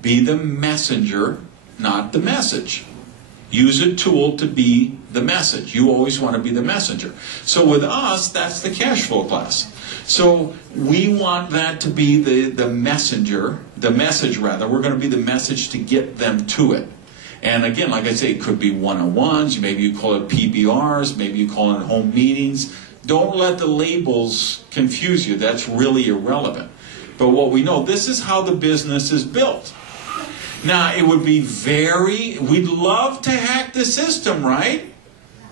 Be the messenger, not the message. Use a tool to be the message. You always want to be the messenger. So with us, that's the cash flow class. So we want that to be the messenger, the message rather. We're going to be the message to get them to it. And again, like I say, it could be one-on-ones. Maybe you call it PBRs. Maybe you call it home meetings. Don't let the labels confuse you. That's really irrelevant. But what we know, this is how the business is built. Now, it would be we'd love to hack the system, right?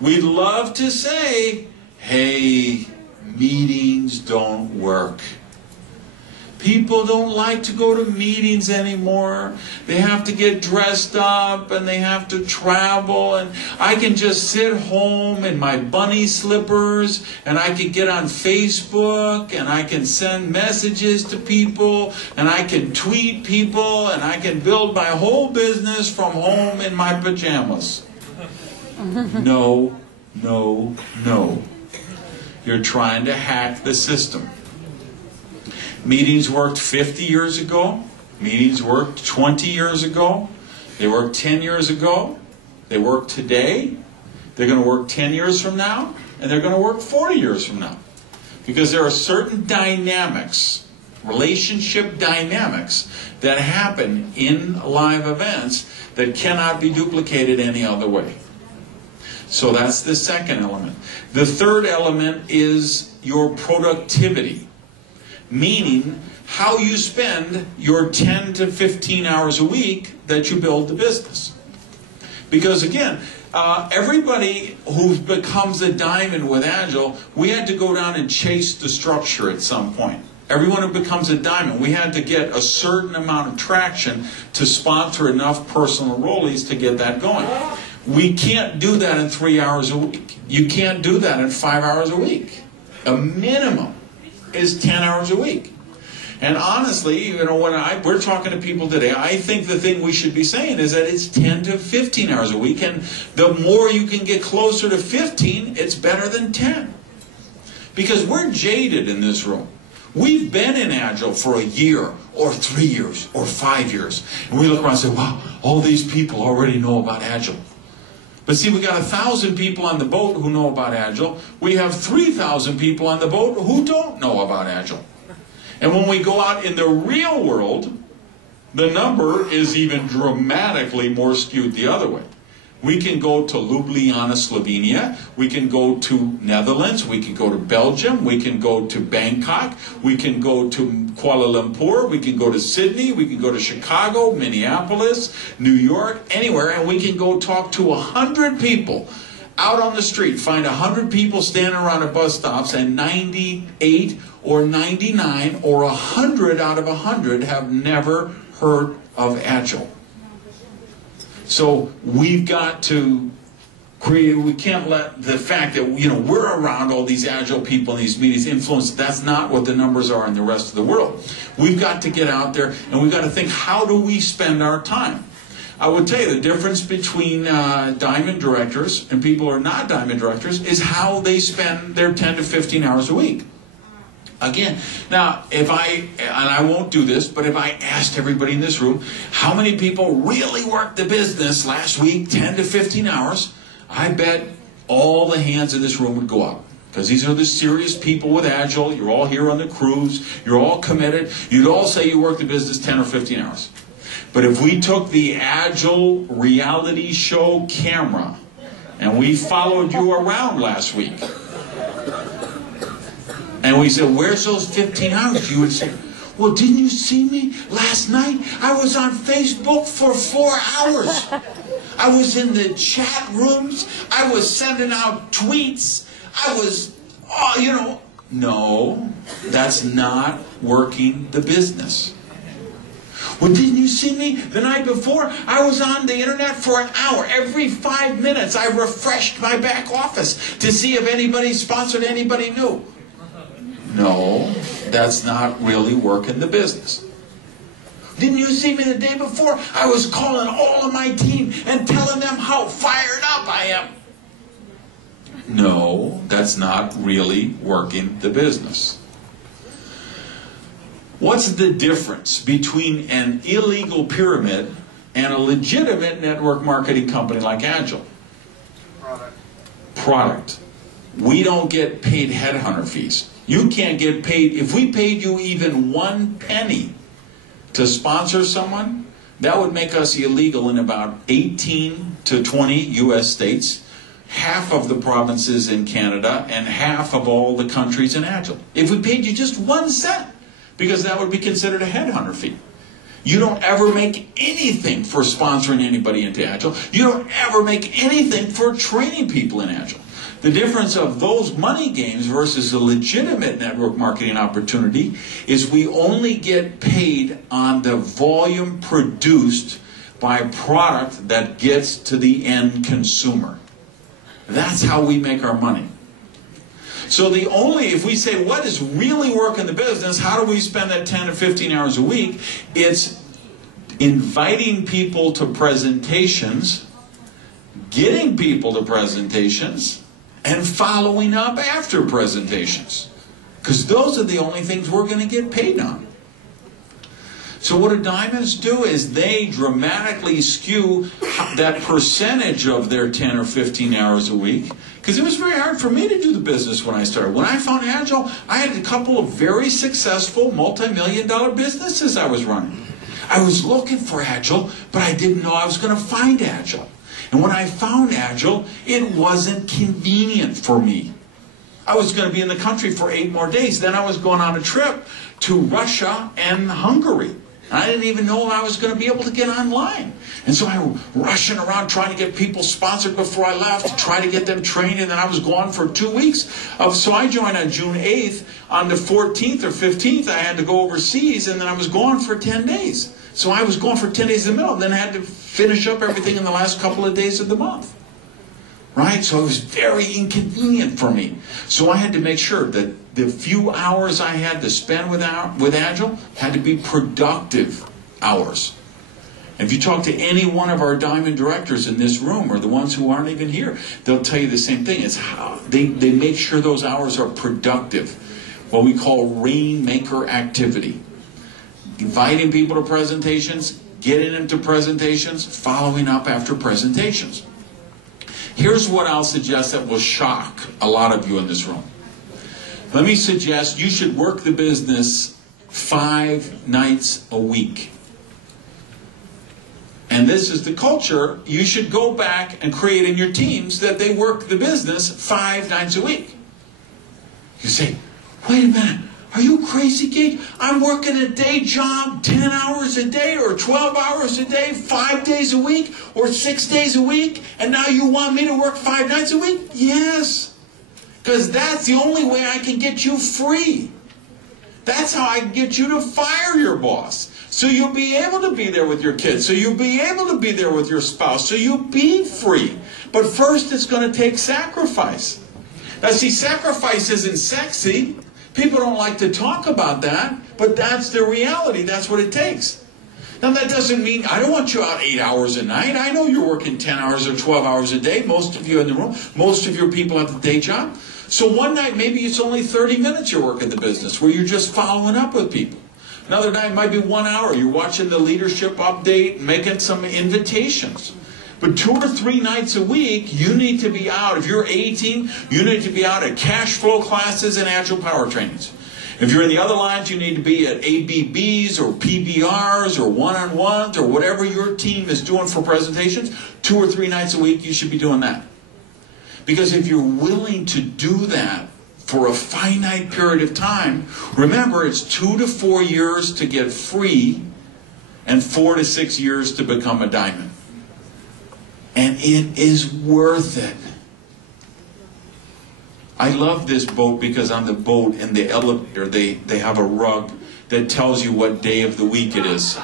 We'd love to say, hey, meetings don't work. People don't like to go to meetings anymore. They have to get dressed up and they have to travel, and I can just sit home in my bunny slippers and I can get on Facebook and I can send messages to people and I can tweet people and I can build my whole business from home in my pajamas. No, no, no. You're trying to hack the system. Meetings worked 50 years ago. Meetings worked 20 years ago. They worked 10 years ago. They work today. They're going to work 10 years from now. And they're going to work 40 years from now. Because there are certain dynamics, relationship dynamics, that happen in live events that cannot be duplicated any other way. So that's the second element. The third element is your productivity. Meaning how you spend your 10 to 15 hours a week that you build the business. Because again, everybody who becomes a diamond with Agile, we had to go down and chase the structure at some point. Everyone who becomes a diamond, we had to get a certain amount of traction to sponsor enough personal rollies to get that going. We can't do that in 3 hours a week. You can't do that in 5 hours a week. A minimum is 10 hours a week. And honestly, you know, when we're talking to people today, I think the thing we should be saying is that it's 10 to 15 hours a week, and the more you can get closer to 15, it's better than 10. Because we're jaded in this room. We've been in Agile for a year, or 3 years, or 5 years. And we look around and say, wow, all these people already know about Agile. But see, we got 1,000 people on the boat who know about Agile. We have 3,000 people on the boat who don't know about Agile. And when we go out in the real world, the number is even dramatically more skewed the other way. We can go to Ljubljana, Slovenia. We can go to Netherlands. We can go to Belgium. We can go to Bangkok. We can go to Kuala Lumpur. We can go to Sydney. We can go to Chicago, Minneapolis, New York, anywhere. And we can go talk to 100 people out on the street. Find 100 people standing around at bus stops, and 98 or 99 or 100 out of 100 have never heard of Agile. So we've got to create, we can't let the fact that, you know, we're around all these Agile people and these meetings influence. That's not what the numbers are in the rest of the world. We've got to get out there and we've got to think, how do we spend our time? I would tell you the difference between diamond directors and people who are not diamond directors is how they spend their 10 to 15 hours a week. Again, now, and I won't do this, but if I asked everybody in this room, how many people really worked the business last week, 10 to 15 hours, I bet all the hands in this room would go up. Because these are the serious people with Agile. You're all here on the cruise. You're all committed. You'd all say you work the business 10 or 15 hours. But if we took the Agile reality show camera and we followed you around last week, and we said, where's those 15 hours? You would say, well, didn't you see me last night? I was on Facebook for 4 hours. I was in the chat rooms. I was sending out tweets. I was, oh, you know. No, that's not working the business. Well, didn't you see me the night before? I was on the internet for an hour. Every 5 minutes, I refreshed my back office to see if anybody sponsored anybody new. No, that's not really working the business. Didn't you see me the day before? I was calling all of my team and telling them how fired up I am. No, that's not really working the business. What's the difference between an illegal pyramid and a legitimate network marketing company like Agile? Product. We don't get paid headhunter fees. You can't get paid. If we paid you even 1 penny to sponsor someone, that would make us illegal in about 18 to 20 U.S. states, half of the provinces in Canada, and half of all the countries in Agile. If we paid you just 1 cent, because that would be considered a headhunter fee. You don't ever make anything for sponsoring anybody into Agile. You don't ever make anything for training people in Agile. The difference of those money games versus a legitimate network marketing opportunity is we only get paid on the volume produced by product that gets to the end consumer. That's how we make our money. So if we say, what is really work in the business, how do we spend that 10 to 15 hours a week? It's inviting people to presentations, getting people to presentations, and following up after presentations. Because those are the only things we're going to get paid on. So what do diamonds do is they dramatically skew that percentage of their 10 or 15 hours a week. Because it was very hard for me to do the business when I started. When I found Agile, I had a couple of very successful multi-million-dollar businesses I was running. I was looking for Agile, but I didn't know I was going to find Agile. And when I found Agile, it wasn't convenient for me. I was going to be in the country for 8 more days. Then I was going on a trip to Russia and Hungary. I didn't even know I was going to be able to get online. And so I was rushing around trying to get people sponsored before I left, to try to get them trained, and then I was gone for 2 weeks. So I joined on June 8th. On the 14th or 15th, I had to go overseas, and then I was gone for 10 days. So I was gone for 10 days in the middle, and then I had to finish up everything in the last couple of days of the month. Right? So it was very inconvenient for me. So I had to make sure that the few hours I had to spend with Agile had to be productive hours. And if you talk to any one of our diamond directors in this room, or the ones who aren't even here, they'll tell you the same thing. It's how they make sure those hours are productive. What we call rainmaker activity. Inviting people to presentations, getting them to presentations, following up after presentations. Here's what I'll suggest that will shock a lot of you in this room. Let me suggest you should work the business 5 nights a week. And this is the culture you should go back and create in your teams, that they work the business 5 nights a week. You say, wait a minute, are you crazy, Gage? I'm working a day job 10 hours a day or 12 hours a day, 5 days a week or 6 days a week, and now you want me to work 5 nights a week? Yes, because that's the only way I can get you free. That's how I can get you to fire your boss. So you'll be able to be there with your kids. So you'll be able to be there with your spouse. So you'll be free. But first it's going to take sacrifice. Now see, sacrifice isn't sexy. People don't like to talk about that, but that's the reality. That's what it takes. Now that doesn't mean I don't want you out 8 hours a night. I know you're working 10 hours or 12 hours a day. Most of you in the room, most of your people have a day job. So one night maybe it's only 30 minutes you're working the business where you're just following up with people. Another night might be 1 hour. You're watching the leadership update, making some invitations. But 2 or 3 nights a week, you need to be out. If you're 18, you need to be out at cash flow classes and Agile power trainings. If you're in the other lines, you need to be at ABBs or PBRs or one-on-ones or whatever your team is doing for presentations. 2 or 3 nights a week, you should be doing that. Because if you're willing to do that for a finite period of time, remember it's 2 to 4 years to get free and 4 to 6 years to become a diamond. And it is worth it. I love this boat because on the boat, in the elevator, they have a rug that tells you what day of the week it is.